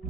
Ako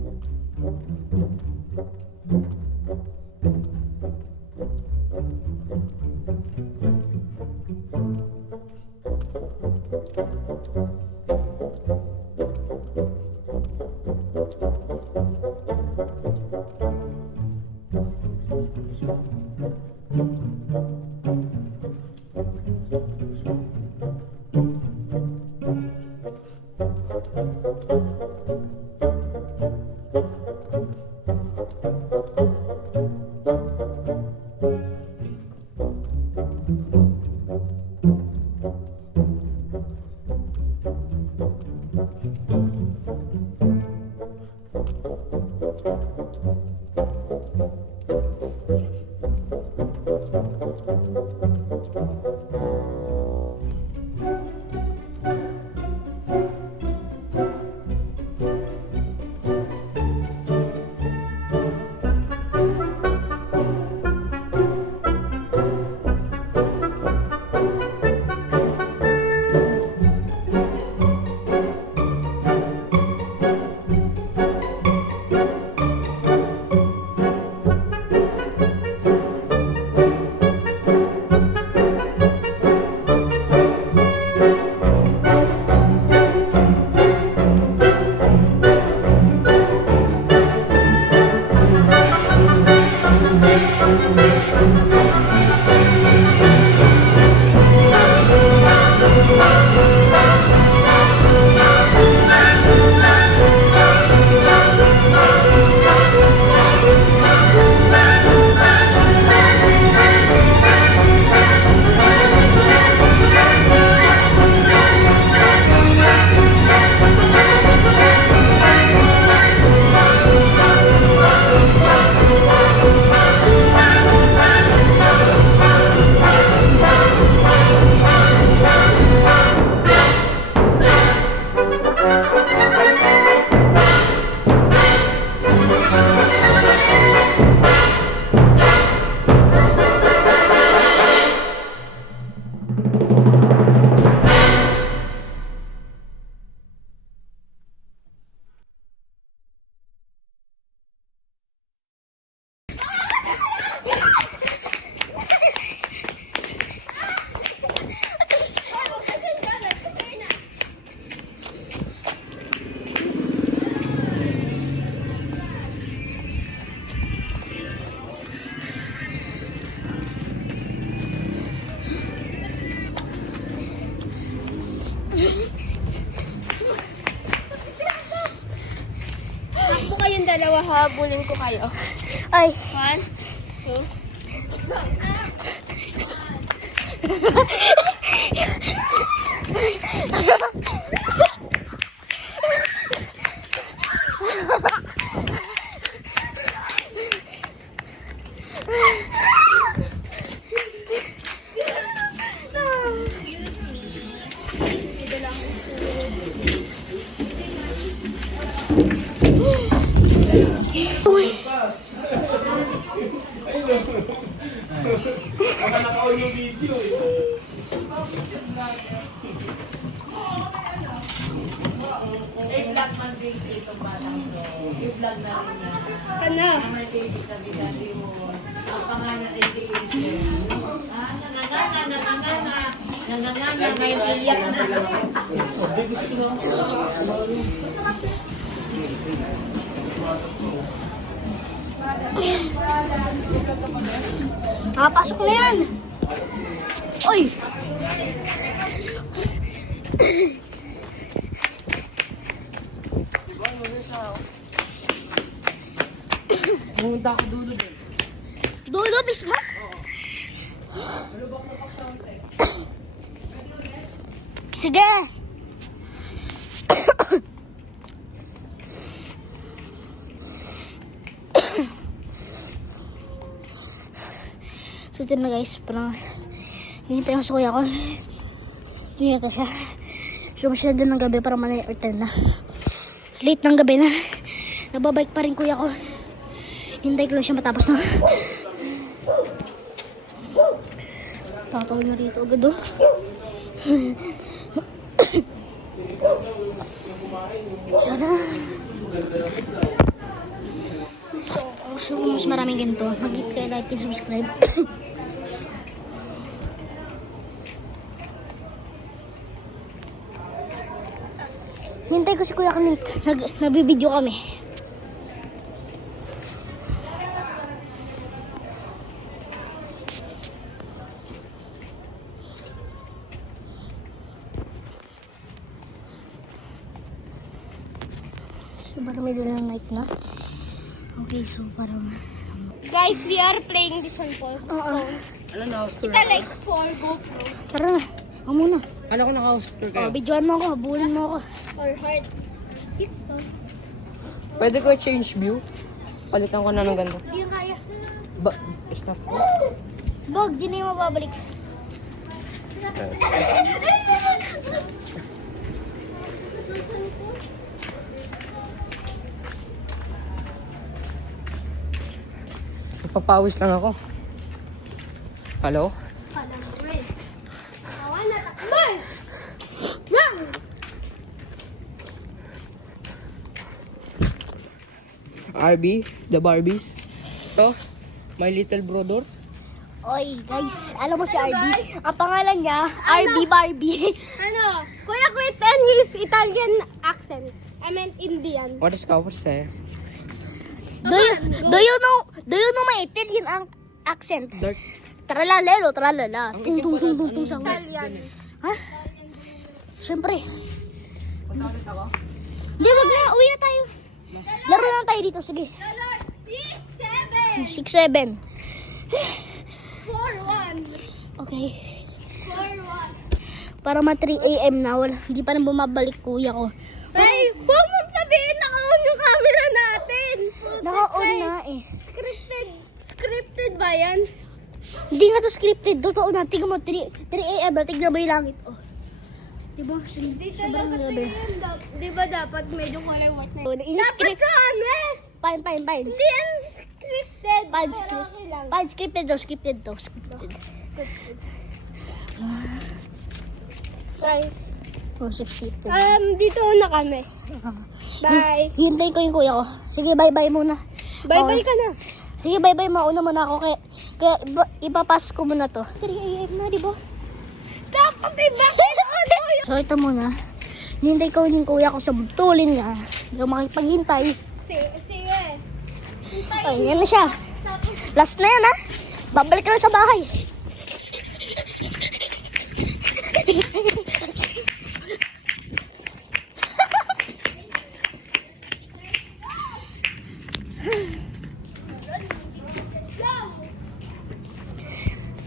kayong dalawa, habulin ko kayo. Ay. 1, yung video eh. I-vlog man din ito parang i-vlog na rin na. Ano? May baby sabi mo. Ang pangalan ay si Angel. Nangangana, ngayon iyak na. Pasok na yan. Uy! Pumunta ako dulo din. Dulo, mismo? Sige! So ito na guys, parang hihintay ko sa kuya ko. Hindi yata siya. So masyado ng gabi para manay or 10 na. Late ng gabi na. Nagbabike pa rin kuya ko. Hintay ko lang siya matapos na. Tatawag na rito agad doon. Sana. gusto ko mas maraming ganito, mag-hit kayo, like, and subscribe. Hintay ko si Kuya Clint. Nabibideo kami. So, parang may dalang mic na. Okay, so parang... Guys, we are playing this one for Oo. Ano na, house tour? Kita like for GoPro Tara na. Ako muna. Ano ko na house tour Oh, kayo? videoan mo ako. Habulin mo ako. or heart. Ito. Pwede ko change view? Palitan ko na ng ganda. Hindi yung kaya. Stop. Bog, di na yung mababalik. Papawis lang ako. Hello? Awan na takbo! Lang! RB, the Barbies. To, my little brother. Oy, guys. Alam mo si RB? Ang pangalan niya, RB Barbie. Ano? Kuya Quinten, his Italian accent. I meant Indian. What is cover say? Do you know my Italian accent? Dark. Tralalelo, tralala. Ang Tung tung tung tung Italian, tung sa Italian. Ha? Siyempre. Pagkakit ako? Hindi, wag na. Uwi na tayo. Laro lang tayo dito. Sige. 6, 7, 6-7. 4, 1. Okay. 4, 1. Para ma 3 AM na. Wala. Hindi pa nang bumabalik kuya ko. Ay, huwag mong sabihin naka-on yung camera natin. Naka-on na eh. Scripted ba yan? Hindi nga to scripted. Totoo na. Tingnan mo. 3 AM na. Tingnan mo yung langit. Oh. Diba? Di Sobrang talaga grabe. yun. Di ba dapat medyo kulay white na yun? Dapat In-script. ka honest! Fine. Hindi yan scripted. Fine, Pero okay lang. Fine, scripted to. Scripted. Guys, Oh, scripted. dito na kami. Bye. Hintayin ko yung kuya ko. Sige, bye-bye muna. Bye-bye ka na. Sige, bye-bye. Mauna muna ako. Kaya ipapas ko muna to. 3 AM na, di ba? Dapat iba. So, ito muna. Hinintay ko yung kuya ko sa butulin niya. Hindi ako makipaghintay. Sige. Ay, yan na siya. Last na yan, ha? Babalik ka na sa bahay.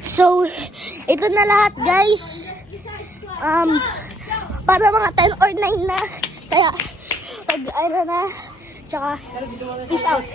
So, ito na lahat, guys. Para mga 10 or 9 na. Kaya, pag ano na, tsaka, peace out.